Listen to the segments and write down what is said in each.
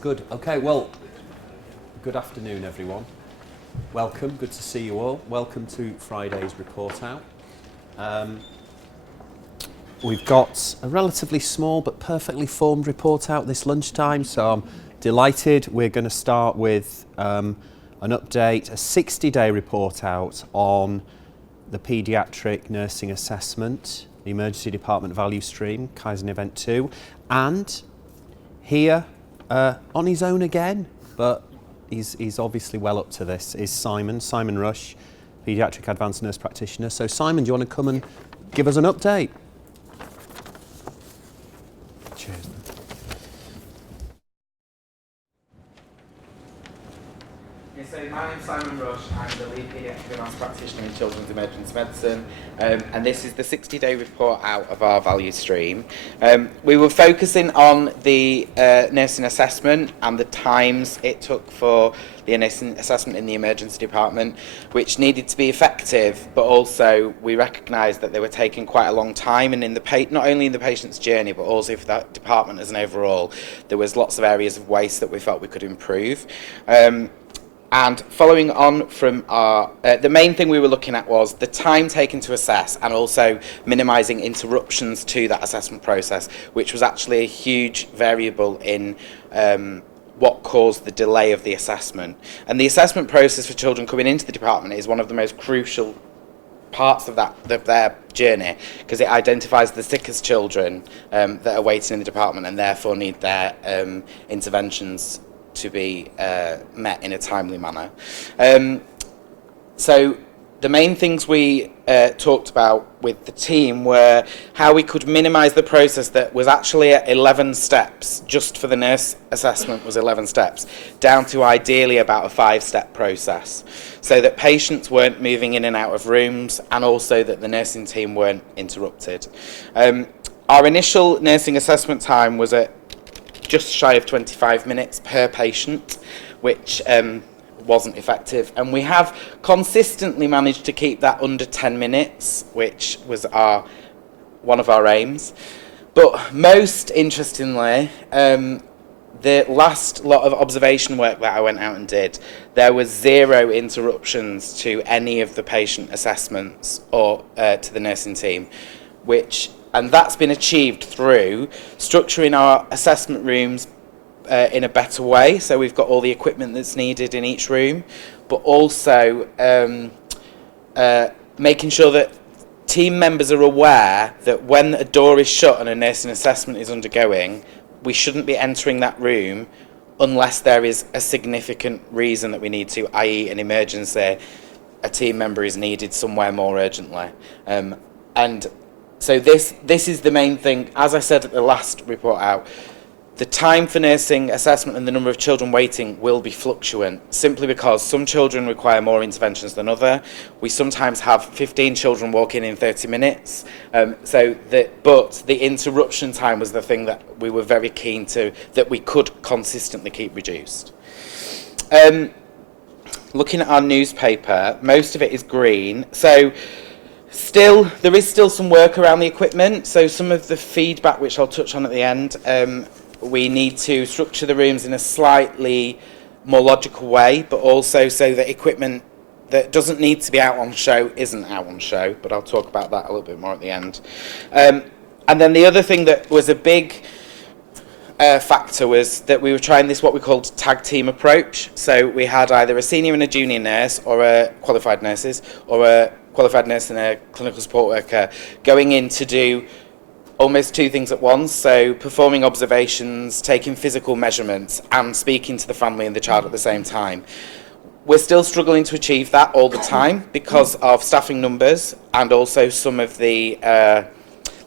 Good. Okay, well, good afternoon, everyone. Welcome. Good to see you all. Welcome to Friday's Report Out. We've got a relatively small but perfectly formed report out this lunchtime, so I'm delighted. We're going to start with an update, a 60-day report out on the paediatric nursing assessment, the emergency department value stream, Kaizen Event 2, and here on his own again, but he's obviously well up to this, is Simon Rush, paediatric advanced nurse practitioner. So Simon, do you want to come and give us an update? Cheers. So my name's Simon Rush, I'm the lead paediatric advanced practitioner in children's emergency medicine, and this is the 60-day report out of our value stream. We were focusing on the nursing assessment and the times it took for the nursing assessment in the emergency department, which needed to be effective, but also we recognised that they were taking quite a long time, and in the not only in the patient's journey, but also for that department as an overall, there was lots of areas of waste that we felt we could improve. And following on from our, the main thing we were looking at was the time taken to assess and also minimising interruptions to that assessment process, which was actually a huge variable in what caused the delay of the assessment. And the assessment process for children coming into the department is one of the most crucial parts of their journey, because it identifies the sickest children that are waiting in the department and therefore need their interventions to be met in a timely manner. So the main things we talked about with the team were how we could minimise the process that was actually at 11 steps, just for the nurse assessment was 11 steps, down to ideally about a 5-step process, so that patients weren't moving in and out of rooms and also that the nursing team weren't interrupted. Our initial nursing assessment time was at just shy of 25 minutes per patient, which wasn't effective. And we have consistently managed to keep that under 10 minutes, which was one of our aims. But most interestingly, the last lot of observation work that I went out and did, there was 0 interruptions to any of the patient assessments or to the nursing team, and that's been achieved through structuring our assessment rooms in a better way. So we've got all the equipment that's needed in each room, but also making sure that team members are aware that when a door is shut and a nursing assessment is undergoing, we shouldn't be entering that room unless there is a significant reason that we need to, i.e. an emergency, a team member is needed somewhere more urgently. And so this is the main thing. As I said at the last report out, the time for nursing assessment and the number of children waiting will be fluctuant, simply because some children require more interventions than others. We sometimes have 15 children walking in 30 minutes. But the interruption time was the thing that we were very keen to, that we could consistently keep reduced. Looking at our newspaper, most of it is green. So there is still some work around the equipment, so some of the feedback, which I'll touch on at the end, we need to structure the rooms in a slightly more logical way, but also so that equipment that doesn't need to be out on show isn't out on show, but I'll talk about that a little bit more at the end. And then the other thing that was a big factor was that we were trying this, what we called tag team approach. So we had either a senior and a junior nurse, or a qualified nurses, or a qualified nurse and a clinical support worker going in to do almost 2 things at once, so performing observations, taking physical measurements, and speaking to the family and the child at the same time. We're still struggling to achieve that all the time because of staffing numbers and also some of the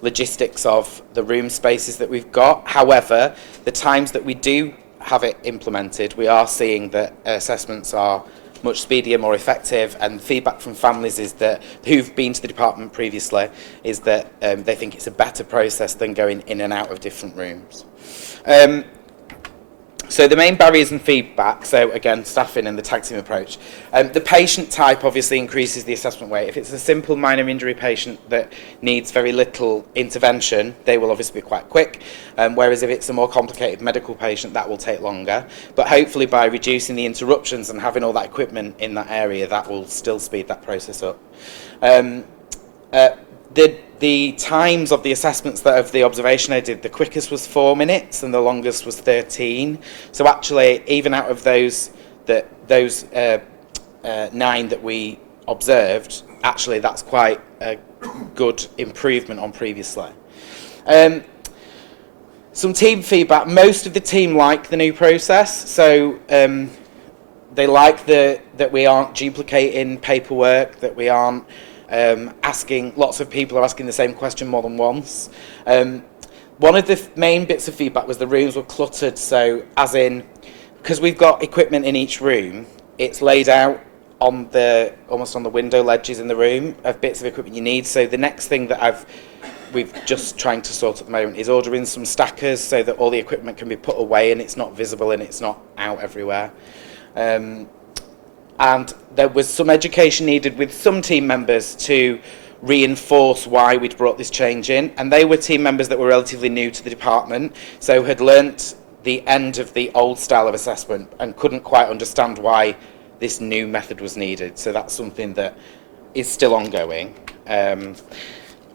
logistics of the room spaces that we've got. However, the times that we do have it implemented, we are seeing that assessments are much speedier, more effective, and feedback from families is that, who've been to the department previously, is that they think it's a better process than going in and out of different rooms. So the main barriers and feedback, so again, staffing and the tag team approach. The patient type obviously increases the assessment weight. If it's a simple minor injury patient that needs very little intervention, they will obviously be quite quick, whereas if it's a more complicated medical patient, that will take longer. But hopefully by reducing the interruptions and having all that equipment in that area, that will still speed that process up. The times of the assessments that of the observation I did, the quickest was 4 minutes and the longest was 13. So actually, even out of those 9 that we observed, actually that's quite a good improvement on previously. Some team feedback. Most of the team like the new process, so they like that we aren't duplicating paperwork, that we aren't lots of people are asking the same question more than once. One of the main bits of feedback was the rooms were cluttered, so as in, because we've got equipment in each room, it's laid out on almost on the window ledges in the room of bits of equipment you need. So the next thing that we've just trying to sort at the moment is ordering some stackers so that all the equipment can be put away and it's not visible and it's not out everywhere. And there was some education needed with some team members to reinforce why we'd brought this change in. And they were team members that were relatively new to the department, so had learnt the end of the old style of assessment and couldn't quite understand why this new method was needed. So that's something that is still ongoing.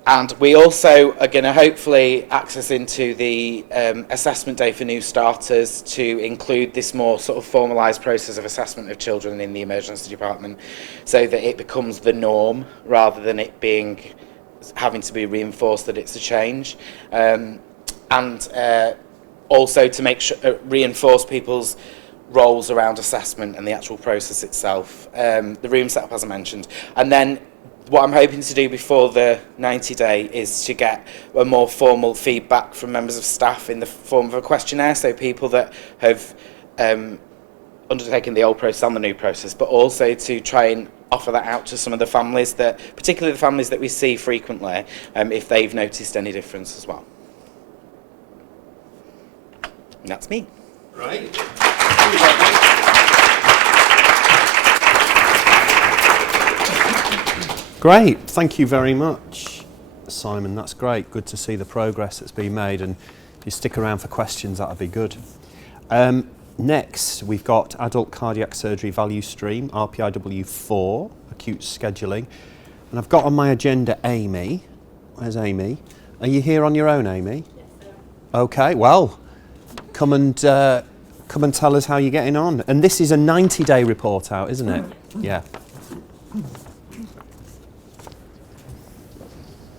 And we also are going to hopefully access into the assessment day for new starters to include this more sort of formalised process of assessment of children in the emergency department, so that it becomes the norm rather than it having to be reinforced that it's a change. And also to reinforce people's roles around assessment and the actual process itself. The room setup, as I mentioned. And then what I'm hoping to do before the 90-day is to get a more formal feedback from members of staff in the form of a questionnaire, so people that have undertaken the old process and the new process, but also to try and offer that out to some of the families, particularly the families that we see frequently, if they've noticed any difference as well. And that's me. Right. Great, thank you very much, Simon. That's great. Good to see the progress that's been made, and if you stick around for questions, that'd be good. Next, we've got adult cardiac surgery value stream, RPIW4, acute scheduling, and I've got on my agenda Amy. Where's Amy? Are you here on your own, Amy? Yes, sir. Okay, well, come and tell us how you're getting on. And this is a 90-day report out, isn't it? Yeah.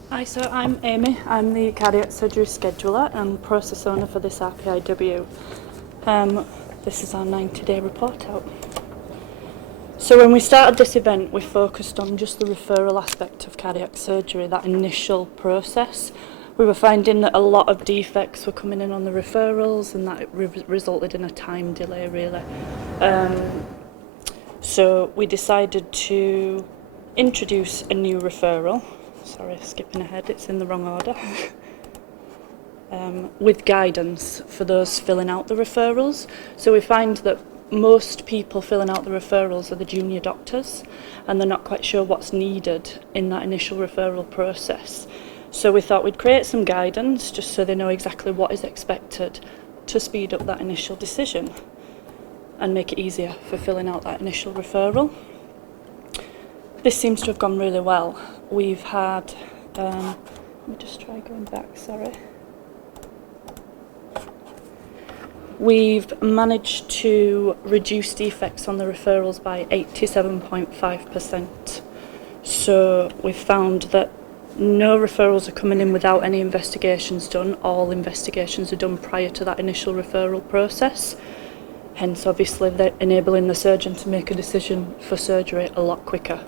Hi, so I'm Amy. I'm the cardiac surgery scheduler and process owner for this RPIW. This is our 90-day report out. So when we started this event, we focused on just the referral aspect of cardiac surgery, that initial process. We were finding that a lot of defects were coming in on the referrals, and that it resulted in a time delay, really. So we decided to introduce a new referral. Sorry, skipping ahead, it's in the wrong order. With guidance for those filling out the referrals. So we find that most people filling out the referrals are the junior doctors, and they're not quite sure what's needed in that initial referral process. So we thought we'd create some guidance just so they know exactly what is expected to speed up that initial decision and make it easier for filling out that initial referral. This seems to have gone really well. We've had, let me just try going back, sorry. We've managed to reduce defects on the referrals by 87.5%. So we've found that no referrals are coming in without any investigations done. All investigations are done prior to that initial referral process. Hence, obviously, they're enabling the surgeon to make a decision for surgery a lot quicker.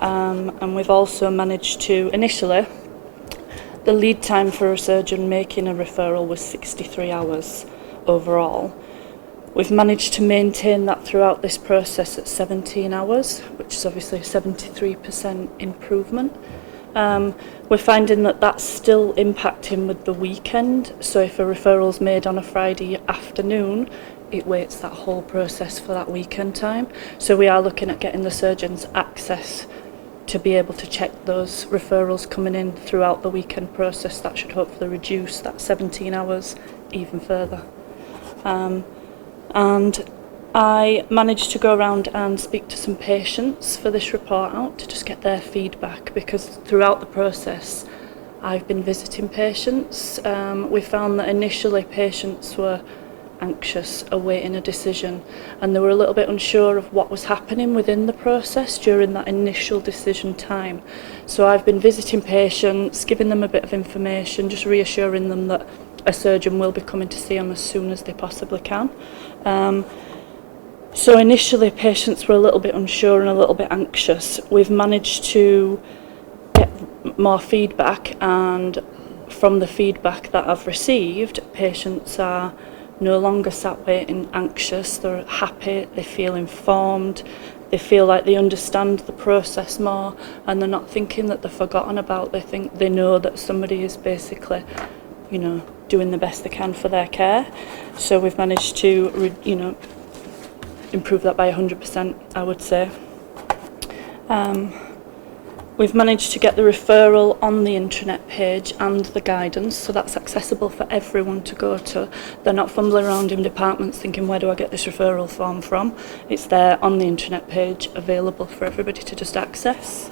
And we've also managed to, initially, the lead time for a surgeon making a referral was 63 hours overall. We've managed to maintain that throughout this process at 17 hours, which is obviously a 73% improvement. We're finding that that's still impacting with the weekend. So if a referral's made on a Friday afternoon, it waits that whole process for that weekend time. So we are looking at getting the surgeons access to be able to check those referrals coming in throughout the weekend process. That should hopefully reduce that 17 hours even further. And I managed to go around and speak to some patients for this report out to just get their feedback, because throughout the process I've been visiting patients. We found that initially patients were anxious, awaiting a decision, and they were a little bit unsure of what was happening within the process during that initial decision time. So I've been visiting patients, giving them a bit of information, just reassuring them that a surgeon will be coming to see them as soon as they possibly can. So initially patients were a little bit unsure and a little bit anxious. We've managed to get more feedback, and from the feedback that I've received, patients are no longer sat waiting anxious. They're happy, they feel informed, they feel like they understand the process more, and they're not thinking that they're forgotten about. They know that somebody is basically, you know, doing the best they can for their care. So we've managed to, improve that by 100%, I would say. We've managed to get the referral on the intranet page and the guidance, so that's accessible for everyone to go to. They're not fumbling around in departments thinking, where do I get this referral form from? It's there on the intranet page, available for everybody to just access.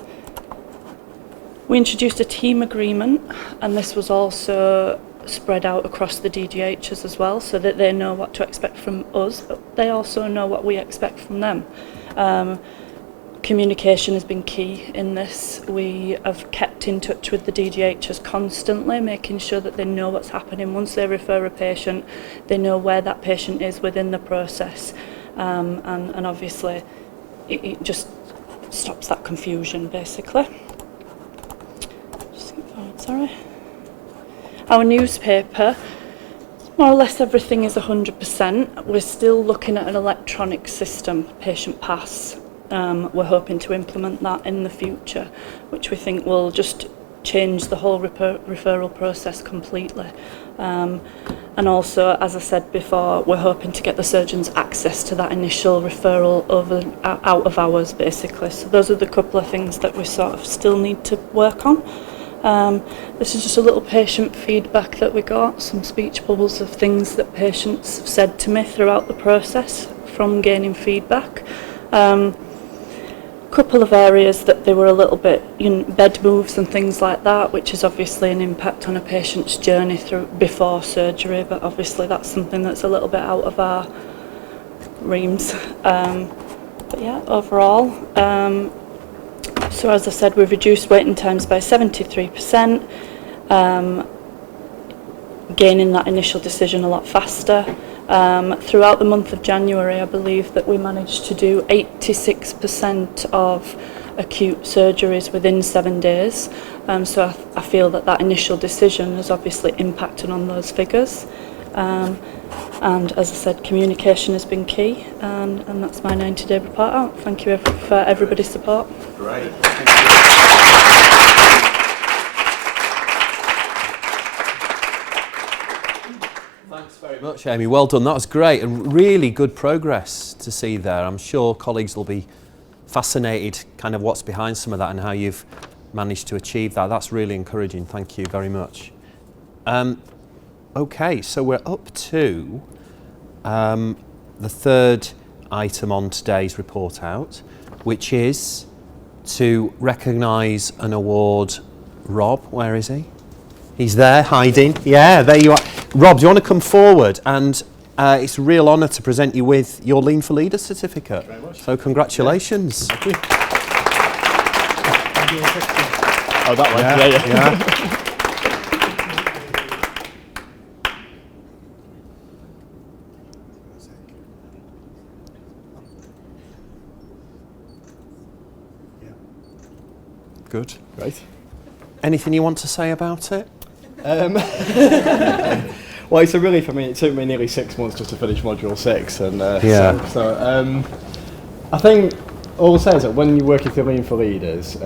We introduced a team agreement, and this was also spread out across the DGHs as well, so that they know what to expect from us, but they also know what we expect from them. Communication has been key in this. We have kept in touch with the DGHs constantly, making sure that they know what's happening. Once they refer a patient, they know where that patient is within the process, and obviously it just stops that confusion, basically. Just skip forward, sorry. Our newspaper, more or less everything is 100%. We're still looking at an electronic system, Patient Pass. We're hoping to implement that in the future, which we think will just change the whole referral process completely. And also, as I said before, we're hoping to get the surgeons access to that initial referral out of hours, basically. So those are the couple of things that we sort of still need to work on. This is just a little patient feedback that we got, some speech bubbles of things that patients have said to me throughout the process from gaining feedback. Couple of areas that they were a little bit, bed moves and things like that, which is obviously an impact on a patient's journey through before surgery, but obviously that's something that's a little bit out of our realms. But yeah, overall, so as I said, we've reduced waiting times by 73%, gaining that initial decision a lot faster. Throughout the month of January, I believe that we managed to do 86% of acute surgeries within 7 days. So I feel that that initial decision has obviously impacted on those figures. And as I said, communication has been key, and that's my 90-day report out. Thank you for everybody's support. Great. Thanks very much, Amy. Well done. That was great and really good progress to see there. I'm sure colleagues will be fascinated kind of what's behind some of that and how you've managed to achieve that. That's really encouraging. Thank you very much. Okay, so we're up to the third item on today's report out, which is to recognise and award Rob. Where is he? He's there, hiding. Yeah, there you are. Rob, do you want to come forward? And it's a real honour to present you with your Lean for Leaders certificate. Thank you very much. So congratulations. Yeah. Thank you. Oh, that one. Yeah. Good. Great. Anything you want to say about it? Well, it's a relief. I mean, it took me nearly 6 months just to finish Module 6, and so I think all I'll say is that when you're working through Lean for Leaders,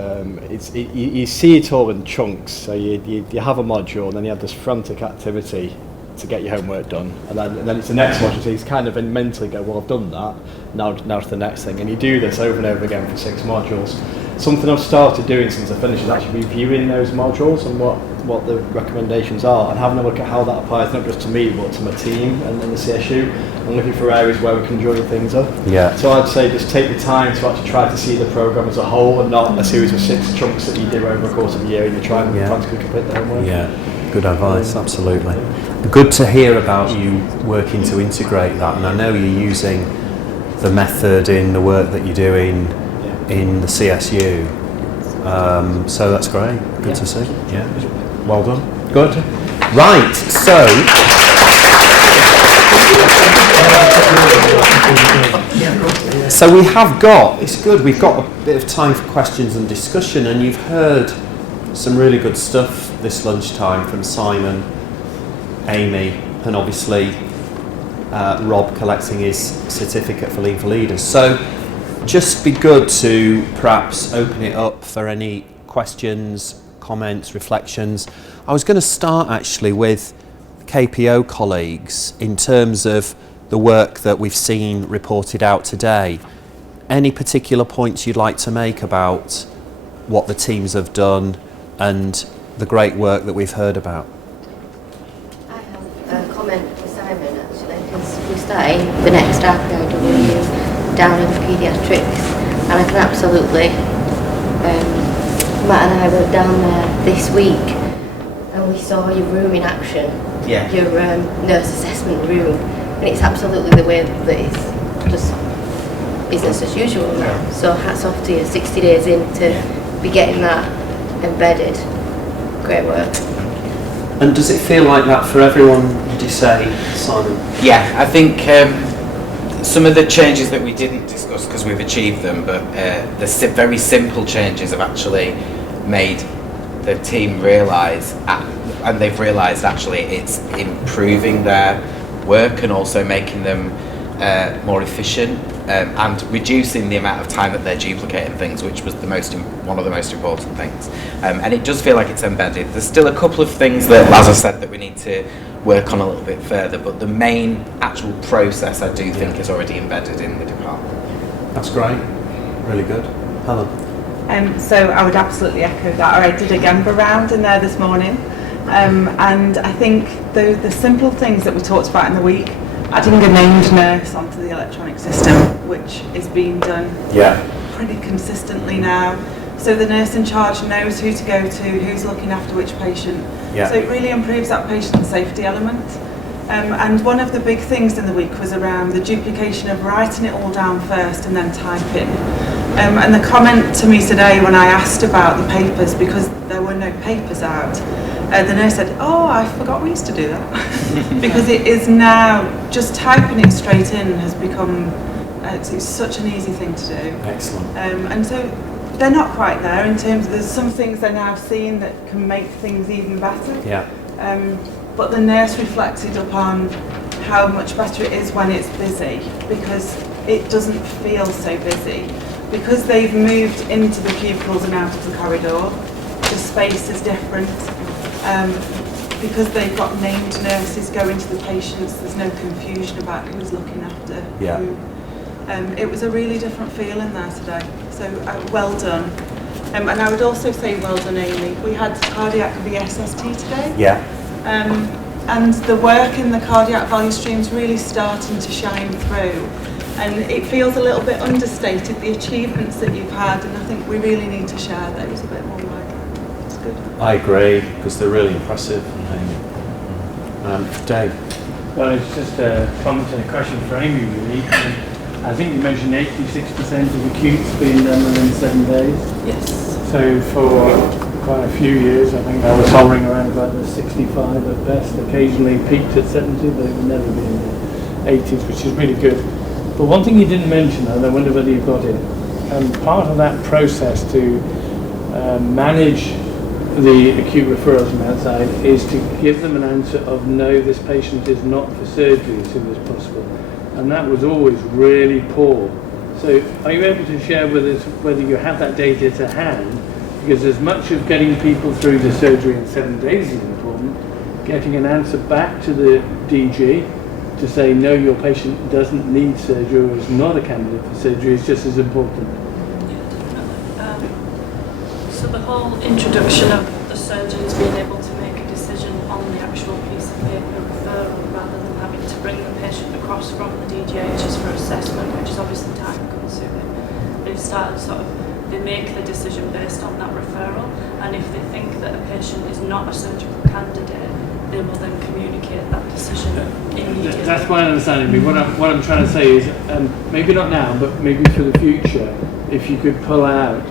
you see it all in chunks. So you have a module, and then you have this frantic activity to get your homework done, and then it's the next module. So you kind of mentally go, well, I've done that, now to the next thing, and you do this over and over again for 6 modules. Something I've started doing since I finished is actually reviewing those modules and what the recommendations are, and having a look at how that applies not just to me but to my team and the CSU, and looking for areas where we can join things up. Yeah. So I'd say just take the time to actually try to see the programme as a whole and not a series of 6 chunks that you do over the course of a year and you're trying to practically complete the homework. Yeah, good advice, absolutely. Good to hear about you working to integrate that, and I know you're using the method in the work that you're doing in the CSU, so that's great, good to see. Yeah, well done, good. Right, so we have got, it's good, we've got a bit of time for questions and discussion, and you've heard some really good stuff this lunchtime from Simon, Amy, and obviously Rob collecting his certificate for Lean for Leaders. So just be good to perhaps open it up for any questions, comments, reflections. I was going to start actually with KPO colleagues in terms of the work that we've seen reported out today. Any particular points you'd like to make about what the teams have done and the great work that we've heard about? I have a comment for Simon actually, because we're starting the next RPIW down in paediatrics, and I can absolutely, Matt and I were down there this week and we saw your room in action, your nurse assessment room, and it's absolutely the way that it's just business as usual now. So hats off to you, 60 days in to be getting that embedded. Great work. And does it feel like that for everyone, would you say, Simon? Yeah, I think some of the changes that we didn't discuss because we've achieved them, but the very simple changes have actually made the team realise, and they've realised actually it's improving their work and also making them more efficient and reducing the amount of time that they're duplicating things, which was one of the most important things. And it does feel like it's embedded. There's still a couple of things that, as I said, that we need to work on a little bit further, but the main actual process I do think is already embedded in the department. That's great, really good. Helen? So I would absolutely echo that. I did a Gemba round in there this morning, and I think the simple things that we talked about in the week, adding a named nurse onto the electronic system, which is being done pretty consistently now. So the nurse in charge knows who to go to, who's looking after which patient. So it really improves that patient safety element. And one of the big things in the week was around the duplication of writing it all down first and then typing. And the comment to me today when I asked about the papers, because there were no papers out, the nurse said, "Oh, I forgot we used to do that." Because it is now, just typing it straight in has become, it's such an easy thing to do. Excellent. And so they're not quite there in terms of, there's some things they're now seeing that can make things even better. But the nurse reflected upon how much better it is when it's busy, because it doesn't feel so busy. Because they've moved into the cubicles and out of the corridor, the space is different. Because they've got named nurses going to the patients, there's no confusion about who's looking after who. It was a really different feel in there today, so well done. And I would also say well done, Amy. We had cardiac VSST today. And the work in the cardiac value streams really starting to shine through. And it feels a little bit understated, the achievements that you've had, and I think we really need to share those a bit more widely. It's good. I agree, because they're really impressive. Dave? Well, it's just a comment and a question for Amy, really. I think you mentioned 86% of acutes being done within 7 days. Yes. So for quite a few years, I think I was hovering around about the 65 at best. Occasionally peaked at 70, but it would never be in the 80s, which is really good. But one thing you didn't mention, and I wonder whether you've got it, part of that process to manage the acute referrals from outside is to give them an answer of no, this patient is not for surgery as soon as possible. And that was always really poor. So are you able to share with us whether you have that data to hand? Because as much as getting people through the surgery in 7 days is important, getting an answer back to the DG to say, no, your patient doesn't need surgery or is not a candidate for surgery is just as important. So the whole introduction of the surgeons being able to make a decision on the actual piece of paper referral rather than having to bring the patient across from the DGHs for assessment, which is obviously time consuming. They've started they make the decision based on that referral, and if they think that a patient is not a surgical candidate, they will then communicate that decision immediately. That's my understanding. What I'm trying to say is, maybe not now, but maybe for the future, if you could pull out,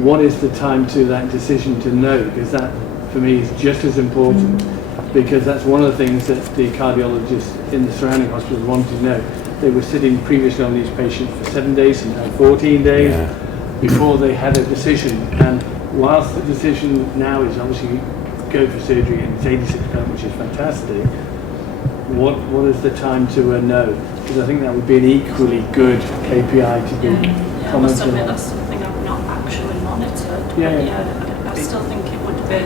what is the time to that decision to know? Because that, for me, is just as important, because that's one of the things that the cardiologists in the surrounding hospitals wanted to know. They were sitting previously on these patients for 7 days, sometimes 14 days, before they had a decision. And whilst the decision now is obviously go for surgery and it's 86%, which is fantastic, what is the time to know? Because I think that would be an equally good KPI to be commenting on. That's something I've not actually monitored. I still think it would be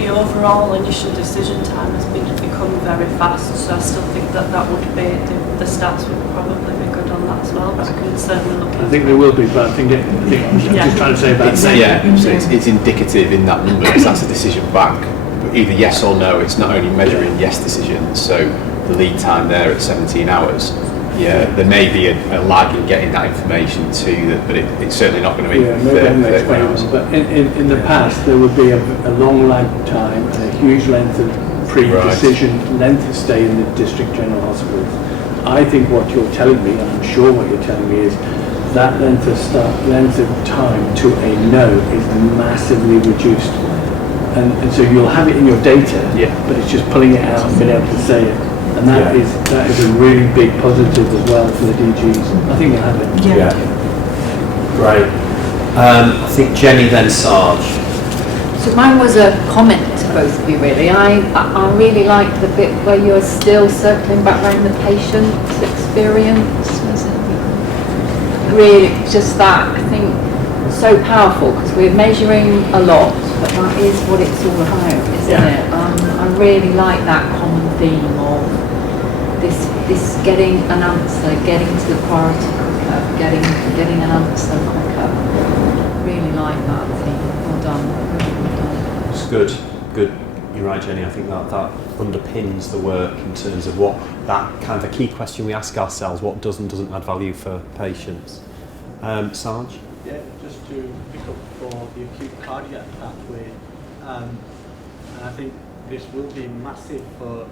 the overall initial decision time has become very fast, so I still think that would be the stats would probably be good on that as well, but I can certainly look into it. I think there will be, but I think I'm just trying to say about so it's indicative in that number because that's a decision back, either yes or no. It's not only measuring yes decisions, so the lead time there at 17 hours. There may be a lag in getting that information to you, but it's certainly not going to be 30 hours. But in the past, there would be a long lag time and a huge length of pre-decision length of stay in the district general hospitals. I think what you're telling me, and I'm sure what you're telling me, is that length of time to a no is massively reduced. And so you'll have it in your data, but it's just pulling it out and being able to say it. And that is a really big positive as well for the DGs. I think they'll have it. Great. I think Jenny, then Sarge. So mine was a comment to both of you, really. I really liked the bit where you're still circling back around the patient's experience. Really, just that, I think, so powerful, because we're measuring a lot, but that is what it's all about, isn't it? I really like that common theme of this getting an answer, getting to the priority quicker, getting an answer quicker. Really like that theme. Well done. Well done. It's good. You're right, Jenny. I think that underpins the work in terms of what that kind of a key question we ask ourselves: what does and doesn't add value for patients. Sarge. Yeah, just to pick up for the acute cardiac pathway, and I think this will be massive for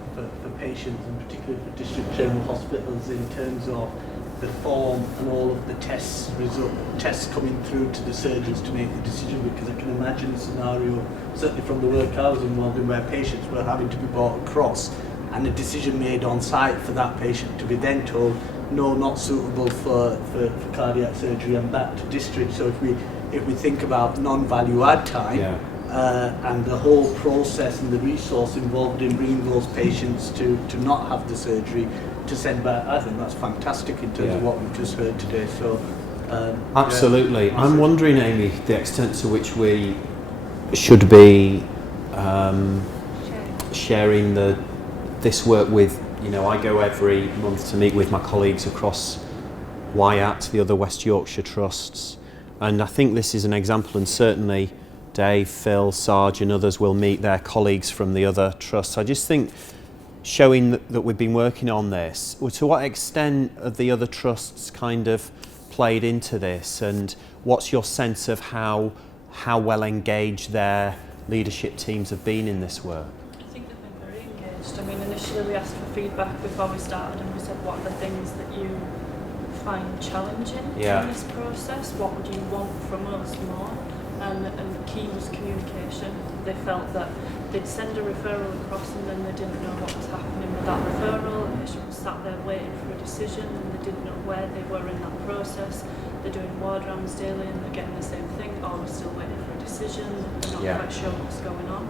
patients, and particularly for district general hospitals, in terms of the form and all of the tests coming through to the surgeons to make the decision, because I can imagine a scenario, certainly from the work I was involved in, where patients were having to be brought across and a decision made on site for that patient to be then told, no, not suitable for cardiac surgery and back to district. So if we think about non-value add time, and the whole process and the resource involved in bringing those patients to not have the surgery to send back, I think that's fantastic in terms of what we've just heard today. So absolutely. I'm wondering, Amy, the extent to which we should be sharing this work with, I go every month to meet with my colleagues across WIAT, the other West Yorkshire trusts, and I think this is an example, and certainly Dave, Phil, Sarge and others will meet their colleagues from the other trusts. I just think showing that we've been working on this, to what extent have the other trusts kind of played into this, and what's your sense of how well engaged their leadership teams have been in this work? I think they've been very engaged. I mean, initially we asked for feedback before we started, and we said, what are the things that you find challenging in this process? What would you want from us more? And the key was communication. They felt that they'd send a referral across and then they didn't know what was happening with that referral. The patient was sat there waiting for a decision and they didn't know where they were in that process. They're doing ward rounds daily and they're getting the same thing, or we're still waiting for a decision, they're not quite sure what's going on.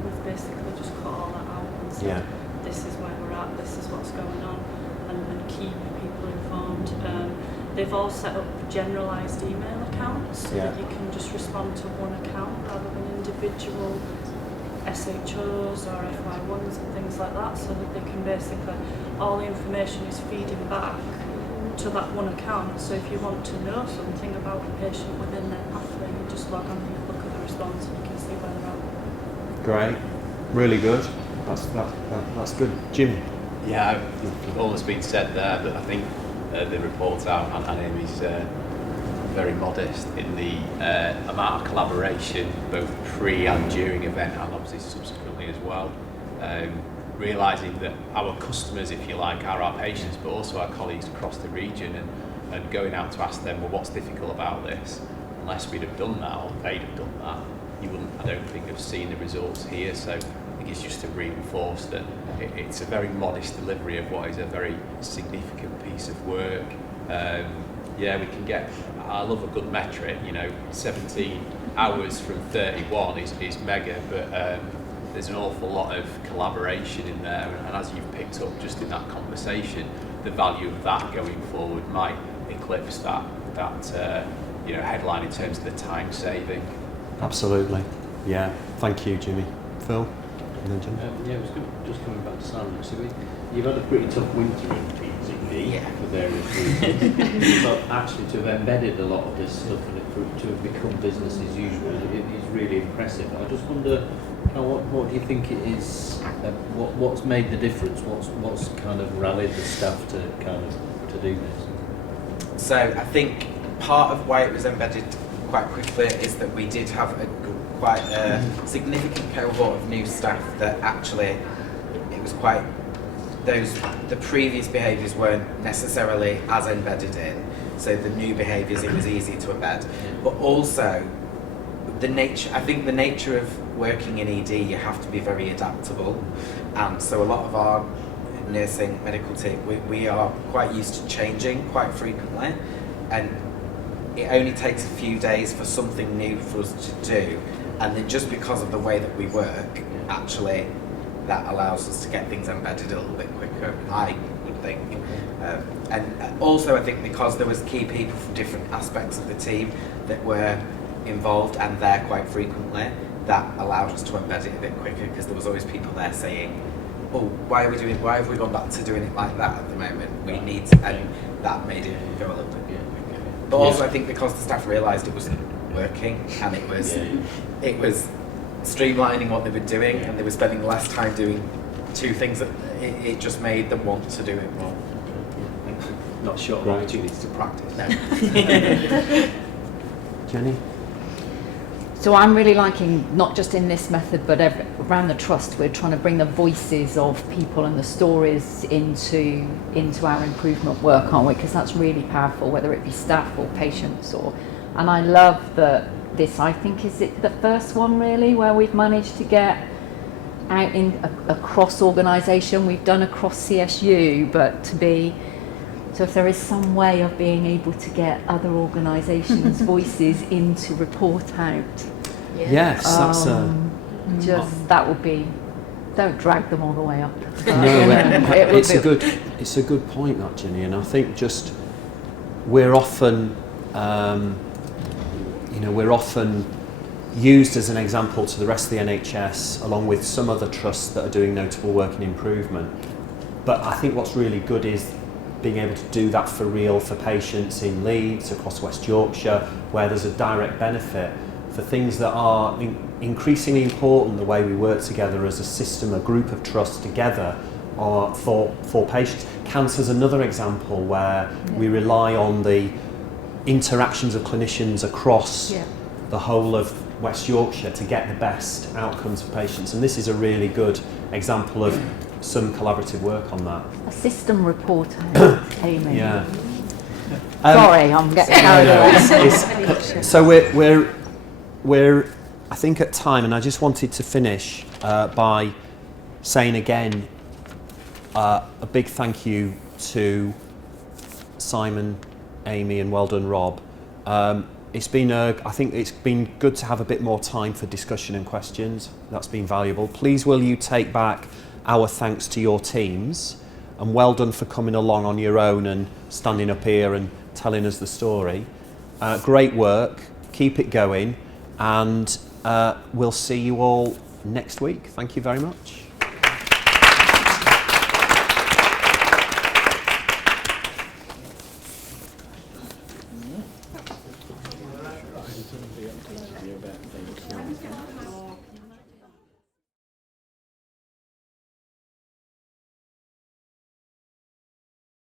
We've basically just cut all that out and said, this is where we're at, this is what's going on, and keep people informed. They've all set up generalised email accounts so that you can just respond to one account rather than individual SHOs or FY1s and things like that, so that they can basically, all the information is feeding back to that one account. So if you want to know something about a patient within their pathway, you just log on and look at the response and you can see where they're at. Great, really good. That's good. Jim? Yeah, all that's been said there, but I think the report out and Amy's very modest in the amount of collaboration, both pre and during event and obviously subsequently as well. Realising that our customers, if you like, are our patients, but also our colleagues across the region, and going out to ask them, well, what's difficult about this? Unless we'd have done that, or they'd have done that, you wouldn't, I don't think, have seen the results here. So I think it's just to reinforce that it's a very modest delivery of what is a very significant piece of work. Yeah, we can get, I love a good metric, 17 hours from 31 is mega, but there's an awful lot of collaboration in there, and as you've picked up just in that conversation, the value of that going forward might eclipse that headline in terms of the time saving. Absolutely. Yeah. Thank you, Jimmy. Phil? And then Jim? Yeah, it was good. Just coming back to Simon. So you've had a pretty tough winter in PCB for various reasons. But actually to have embedded a lot of this stuff in it, to have become business as usual, it is really impressive. I just wonder, what do you think it is? What's made the difference? What's kind of rallied the staff to do this? So I think part of why it was embedded quite quickly is that we did have quite a significant cohort of new staff that actually it was quite the previous behaviours weren't necessarily as embedded in, so the new behaviours it was easy to embed, but also the nature of working in ED, you have to be very adaptable, and so a lot of our nursing medical team, we are quite used to changing quite frequently, and it only takes a few days for something new for us to do, and then just because of the way that we work, actually that allows us to get things embedded a little bit quicker, I would think. And also I think because there was key people from different aspects of the team that were involved and there quite frequently, that allowed us to embed it a bit quicker, because there was always people there saying, oh, why have we gone back to doing it like that at the moment? We need to, and that made it go a little bit quicker. But also I think because the staff realised it wasn't working, and it was streamlining what they were doing, and they were spending less time doing two things, that it just made them want to do it more. Not short of opportunities to practice. No. Jenny? So I'm really liking, not just in this method, but around the trust, we're trying to bring the voices of people and the stories into our improvement work, aren't we? Because that's really powerful, whether it be staff or patients, and I love that this, I think, is it the first one really where we've managed to get out in across organisation. We've done across CSU, but so if there is some way of being able to get other organisations' voices in to report out. Yes, that's that would be, don't drag them all the way up. It's a good point, that, Jenny, and I think just we're often used as an example to the rest of the NHS, along with some other trusts that are doing notable work in improvement. But I think what's really good is being able to do that for real for patients in Leeds, across West Yorkshire, where there's a direct benefit for things that are increasingly important, the way we work together as a system, a group of trusts together for patients. Cancer's another example where we rely on the interactions of clinicians across the whole of West Yorkshire to get the best outcomes for patients, and this is a really good example of some collaborative work on that. A system report, Amy. Yeah. Sorry, I'm getting carried away. So we're I think at time, and I just wanted to finish by saying again a big thank you to Simon, Amy, and well done, Rob. It's been I think it's been good to have a bit more time for discussion and questions. That's been valuable. Please will you take back our thanks to your teams, and well done for coming along on your own and standing up here and telling us the story. Great work, keep it going, and we'll see you all next week. Thank you very much.